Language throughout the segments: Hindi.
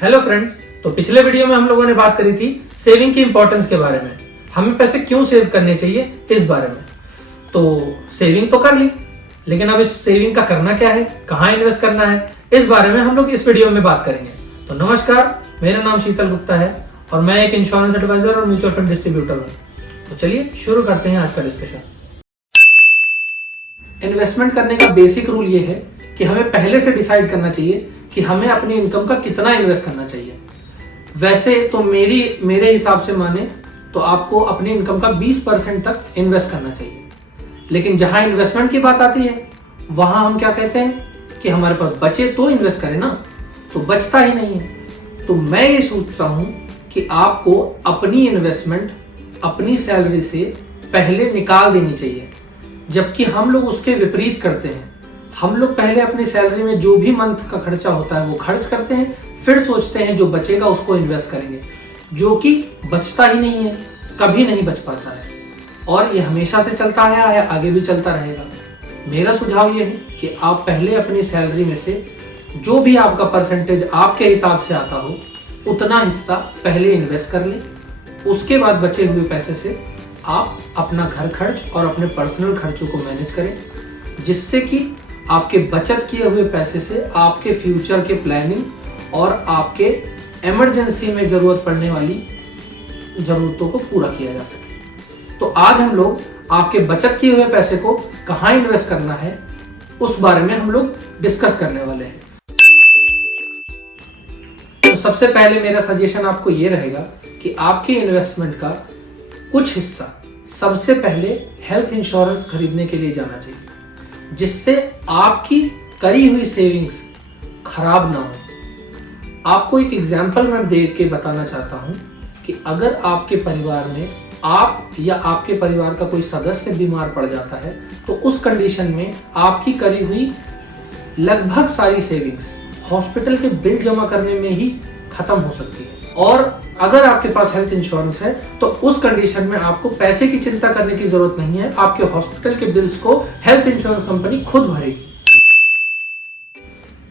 हेलो फ्रेंड्स, तो पिछले वीडियो में हम लोगों ने बात करी थी सेविंग की इंपॉर्टेंस के बारे में। हमें पैसे क्यों सेव करने चाहिए इस बारे में। तो सेविंग तो कर ली, लेकिन अब इस सेविंग का करना क्या है, कहाँ इन्वेस्ट करना है, इस बारे में हम लोग इस वीडियो में बात करेंगे। तो नमस्कार, मेरा नाम शीतल गुप्ता है और मैं एक इंश्योरेंस एडवाइजर और म्यूचुअल फंड डिस्ट्रीब्यूटर हूँ। तो चलिए शुरू करते हैं आज का डिस्कशन। इन्वेस्टमेंट करने का बेसिक रूल ये है कि हमें पहले से डिसाइड करना चाहिए कि हमें अपनी इनकम का कितना इन्वेस्ट करना चाहिए। वैसे तो मेरे हिसाब से माने तो आपको अपनी इनकम का 20% तक इन्वेस्ट करना चाहिए, लेकिन जहां इन्वेस्टमेंट की बात आती है वहां हम क्या कहते हैं कि हमारे पास बचे तो इन्वेस्ट करें ना, तो बचता ही नहीं है। तो मैं ये सोचता हूं कि आपको अपनी इन्वेस्टमेंट अपनी सैलरी से पहले निकाल देनी चाहिए, जबकि हम लोग उसके विपरीत करते हैं। हम लोग पहले अपनी सैलरी में जो भी मंथ का खर्चा होता है वो खर्च करते हैं, फिर सोचते हैं जो बचेगा उसको इन्वेस्ट करेंगे, जो कि बचता ही नहीं है, कभी नहीं बच पाता है और ये हमेशा से चलता है, आगे भी चलता रहेगा। मेरा सुझाव ये है कि आप पहले अपनी सैलरी में से जो भी आपका परसेंटेज आपके हिसाब से आता हो उतना हिस्सा पहले इन्वेस्ट कर लें। उसके बाद बचे हुए पैसे से आप अपना घर खर्च और अपने पर्सनल खर्चों को मैनेज करें, जिससे कि आपके बचत किए हुए पैसे से आपके फ्यूचर के प्लानिंग और आपके इमरजेंसी में जरूरत पड़ने वाली जरूरतों को पूरा किया जा सके। तो आज हम लोग आपके बचत किए हुए पैसे को कहाँ इन्वेस्ट करना है उस बारे में हम लोग डिस्कस करने वाले हैं। तो सबसे पहले मेरा सजेशन आपको ये रहेगा कि आपके इन्वेस्टमेंट का कुछ हिस्सा सबसे पहले हेल्थ इंश्योरेंस खरीदने के लिए जाना चाहिए, जिससे आपकी करी हुई सेविंग्स खराब ना हो। आपको एक एग्जांपल मैं दे के बताना चाहता हूं कि अगर आपके परिवार में आप या आपके परिवार का कोई सदस्य बीमार पड़ जाता है तो उस कंडीशन में आपकी करी हुई लगभग सारी सेविंग्स हॉस्पिटल के बिल जमा करने में ही खत्म हो सकती है। और अगर आपके पास हेल्थ इंश्योरेंस है तो उस कंडीशन में आपको पैसे की चिंता करने की जरूरत नहीं है, आपके हॉस्पिटल के बिल्स को हेल्थ इंश्योरेंस कंपनी खुद भरेगी।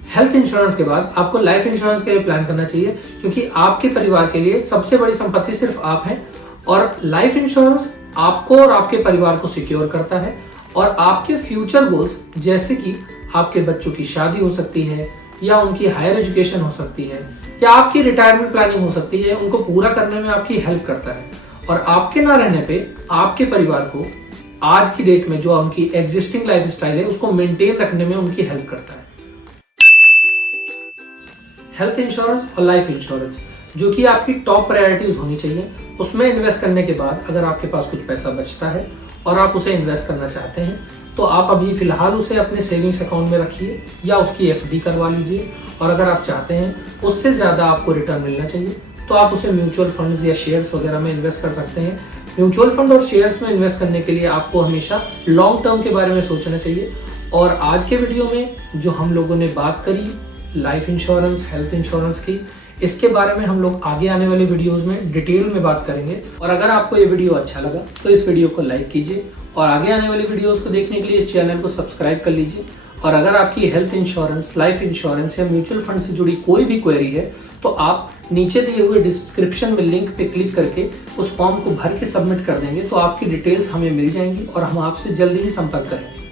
हेल्थ इंश्योरेंस के बाद आपको लाइफ इंश्योरेंस के लिए प्लान करना चाहिए, क्योंकि आपके परिवार के लिए सबसे बड़ी संपत्ति सिर्फ आप हैं और लाइफ इंश्योरेंस आपको और आपके परिवार को सिक्योर करता है और आपके फ्यूचर गोल्स, जैसे कि आपके बच्चों की शादी हो सकती है या उनकी हायर एजुकेशन हो सकती है या आपकी रिटायरमेंट प्लानिंग हो सकती है, उनको पूरा करने में आपकी हेल्प करता है। और आपके ना रहने पे आपके परिवार को आज की डेट में जो उनकी एग्जिस्टिंग लाइफस्टाइल है उसको मेंटेन रखने में उनकी हेल्प करता है। हेल्थ इंश्योरेंस और लाइफ इंश्योरेंस जो कि आपकी टॉप प्रायोरिटीज होनी चाहिए, उसमें इन्वेस्ट करने के बाद अगर आपके पास कुछ पैसा बचता है और आप उसे इन्वेस्ट करना चाहते हैं तो आप अभी फिलहाल उसे अपने सेविंग्स अकाउंट में रखिए या उसकी एफडी करवा लीजिए। और अगर आप चाहते हैं उससे ज्यादा आपको रिटर्न मिलना चाहिए तो आप उसे म्यूचुअल फंड्स या शेयर्स वगैरह में इन्वेस्ट कर सकते हैं। म्यूचुअल फंड और शेयर्स में इन्वेस्ट करने के लिए आपको हमेशा लॉन्ग टर्म के बारे में सोचना चाहिए। और आज के वीडियो में जो हम लोगों ने बात करी लाइफ इंश्योरेंस, हेल्थ इंश्योरेंस की, इसके बारे में हम लोग आगे आने वाले वीडियोस में डिटेल में बात करेंगे। और अगर आपको ये वीडियो अच्छा लगा तो इस वीडियो को लाइक कीजिए और आगे आने वाली वीडियोस को देखने के लिए इस चैनल को सब्सक्राइब कर लीजिए। और अगर आपकी हेल्थ इंश्योरेंस, लाइफ इंश्योरेंस या म्यूचुअल फंड से जुड़ी कोई भी क्वेरी है तो आप नीचे दिए हुए डिस्क्रिप्शन में लिंक पे क्लिक करके उस फॉर्म को भर के सबमिट कर देंगे तो आपकी डिटेल्स हमें मिल जाएंगी और हम आपसे जल्दी ही संपर्क करेंगे।